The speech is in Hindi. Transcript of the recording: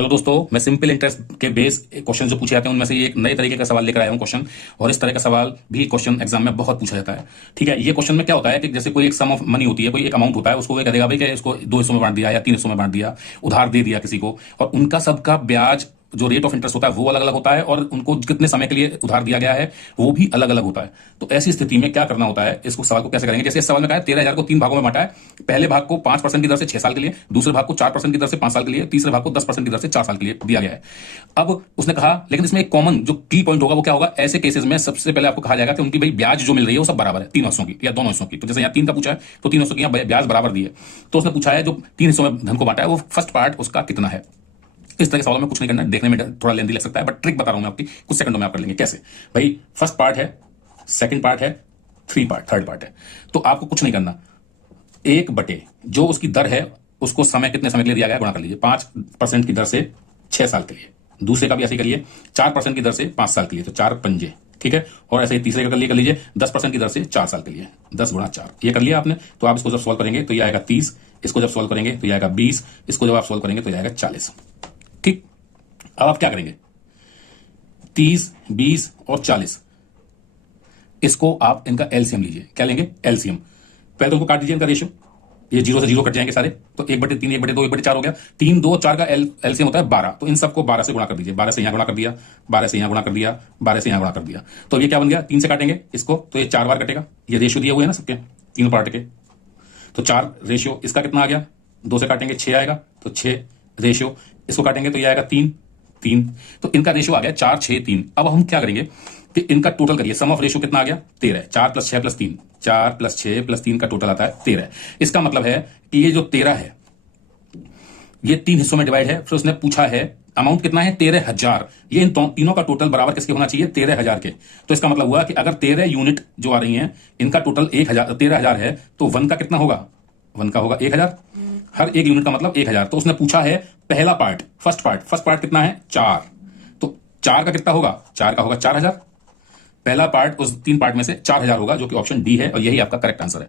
हेलो दोस्तों, मैं सिंपल इंटरेस्ट के बेस क्वेश्चन जो पूछे जाते हैं उनमें से एक नए तरीके का सवाल लेकर आया हूं क्वेश्चन। और इस तरह का सवाल भी क्वेश्चन एग्जाम में बहुत पूछा जाता है। ठीक है, ये क्वेश्चन में क्या होता है कि जैसे कोई एक सम ऑफ मनी होती है, कोई एक अमाउंट होता है, उसको वो कह देगा भाई कि इसको 2 हिस्सों में बांट दिया या 3 हिस्सों में बांट दिया, उधार दे दिया किसी को, और उनका सबका ब्याज जो रेट ऑफ इंटरेस्ट होता है वो अलग अलग होता है, और उनको कितने समय के लिए उधार दिया गया है वो भी अलग अलग होता है। तो ऐसी स्थिति में क्या करना होता है, इसको सवाल को कैसे करेंगे। जैसे इस सवाल में कहा है 13,000 को 3 भागों में बांटा है। पहले भाग को 5% की दर से 6 साल के लिए, दूसरे भाग को 4% की दर से 5 साल के लिए, तीसरे भाग को 10% की दर से 4 साल के लिए दिया गया है। अब उसने कहा, लेकिन इसमें एक कॉमन जो की पॉइंट होगा वो क्या होगा, ऐसे केसेस में सबसे पहले आपको कहा जाएगा कि उनकी भाई ब्याज जो मिल रही है वो सब बराबर है, 3 हिस्सों की या दोनों हिस्सों की। तो जैसे यहाँ 3 का पूछा है तो 3 हिस्सों की यहाँ ब्याज बराबर दी है। तो उसने पूछा है जो 3 हिस्सों में धन को बांटा है वो फर्स्ट पार्ट उसका कितना है। इस तरह के सवालों में कुछ नहीं करना है, देखने में थोड़ा लेंदी लग सकता है, बट ट्रिक बता रहा हूं मैं आपकी, कुछ सेकंडों में आप कर लेंगे। कैसे भाई, फर्स्ट पार्ट है, सेकंड पार्ट है, थर्ड पार्ट है। तो आपको कुछ नहीं करना, 1/, जो उसकी दर है उसको समय कितने समय के लिए दिया गया गुणा कर लीजिए। 5% की दर से 6 साल के लिए, दूसरे का भी ऐसे ही करिए, 4% की दर से 5 साल के लिए, तो 4 पंजे, ठीक है। और ऐसे ही तीसरे का कर लीजिए 10% की दर से 4 साल के लिए, 10 गुणा 4, ये कर लिया आपने। तो आप इसको जब सॉल्व करेंगे तो ये आएगा 30, इसको जब सॉल्व करेंगे तो ये आएगा 20, इसको जब आप सॉल्व करेंगे तो ये आएगा 40। ठीक, अब आप क्या करेंगे, 30, 20 और 40, इसको आप इनका एलसीएम लीजिए। क्या लेंगे, एलसीएम। पहले तो उनको काट दीजिए इनका रेशियो, ये 0 से 0 कट जाएंगे सारे, तो 1/3, 1/2, 1/4 हो गया। 3, 2, 4 का एलसीएम होता है 12, तो इन सबको 12 से गुणा कर दीजिए। 12 से यहां गुणा कर दिया, 12 से यहां गुणा कर दिया, 12 से यहां गुणा कर दिया। तो ये क्या बन गया, 3 से काटेंगे इसको तो ये 4 बार कटेगा। ये रेशियो दिए हुए हैं ना सबके, तीनों पार्ट के, तो 4 रेशियो इसका कितना आ गया, 2 से काटेंगे 6 आएगा, तो 6 रेशियो इसको काटेंगे तो ये आएगा 3, तो इनका रेशियो आ गया 4, 6, 3। अब हम क्या करेंगे कि इनका टोटल करिए, सम ऑफ रेशियो कितना आ गया, 13। 4 + 6 + 3, 4 + 6 + 3 का टोटल आता है 13। इसका मतलब है कि ये जो 13 है ये 3 हिस्सों में डिवाइड है। फिर उसने पूछा है अमाउंट कितना है, 13,000। ये इन तीनों का टोटल बराबर किसके होना चाहिए, 13,000 के। तो इसका मतलब हुआ कि अगर 13 यूनिट जो आ रही हैं इनका टोटल 13,000 है, तो 1 का कितना होगा, 1 का होगा 1,000। हर एक यूनिट का मतलब 1,000। तो उसने पूछा है पहला पार्ट, फर्स्ट पार्ट कितना है, 4। तो 4 का कितना होगा, 4 का होगा 4,000। पहला पार्ट उस 3 पार्ट में से 4,000 होगा, जो कि ऑप्शन डी है, और यही आपका करेक्ट आंसर है।